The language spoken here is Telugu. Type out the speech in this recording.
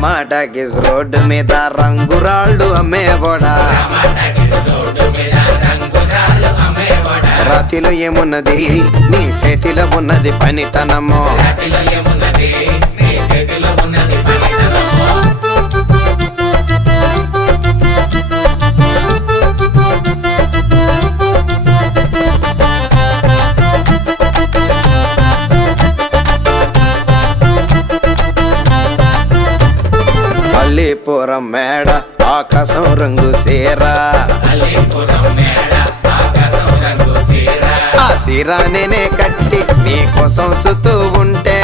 రామాటకిస్ రోడ్డు మీద రంగురాళ్ళు అమ్మేవాడా రాతిలో ఏమున్నది నీ చేతిలో ఉన్నది పనితనము అల్లీపురం మేడ ఆకాశం రంగు సీరా ఆ సీరా నేనే కట్టి నీ కోసం సుతూ ఉంటే